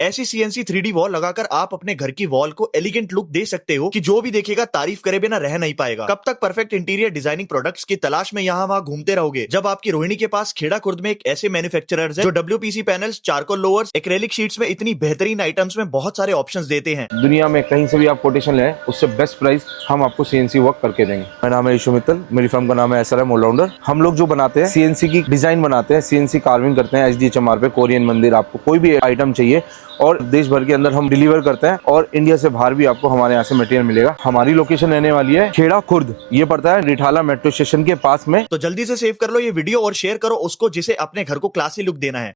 ऐसी CNC 3D wall लगाकर आप अपने घर की वॉल को एलिगेंट लुक दे सकते हो कि जो भी देखेगा तारीफ करे बिना रह नहीं पाएगा। कब तक परफेक्ट इंटीरियर डिजाइनिंग प्रोडक्ट्स की तलाश में यहाँ वहाँ घूमते रहोगे, जब आपकी रोहिणी के पास खेड़ा खुर्द में एक ऐसे मैन्युफैक्चरर्स है जो WPC panels, charcoal lowers, acrylic sheets में इतनी बेहतरीन आइटम्स में बहुत सारे ऑप्शंस देते हैं। दुनिया में कहीं से भी आप कोटेशन लें, उससे बेस्ट प्राइस हम आपको CNC वर्क करके देंगे। मेरा नाम है ईशु मित्तल, मेरी फर्म का नाम है SRM ऑलराउंडर। हम लोग जो बनाते हैं CNC की डिजाइन बनाते हैं, CNC कार्विंग करते हैं, SDHMR पे कोरियन मंदिर, आपको कोई भी आइटम चाहिए और देश भर के अंदर हम डिलीवर करते हैं और इंडिया से बाहर भी आपको हमारे यहाँ से मटेरियल मिलेगा। हमारी लोकेशन रहने वाली है खेड़ा खुर्द, ये पड़ता है रिठाला मेट्रो स्टेशन के पास में। तो जल्दी से सेव कर लो ये वीडियो और शेयर करो उसको जिसे अपने घर को क्लासी लुक देना है।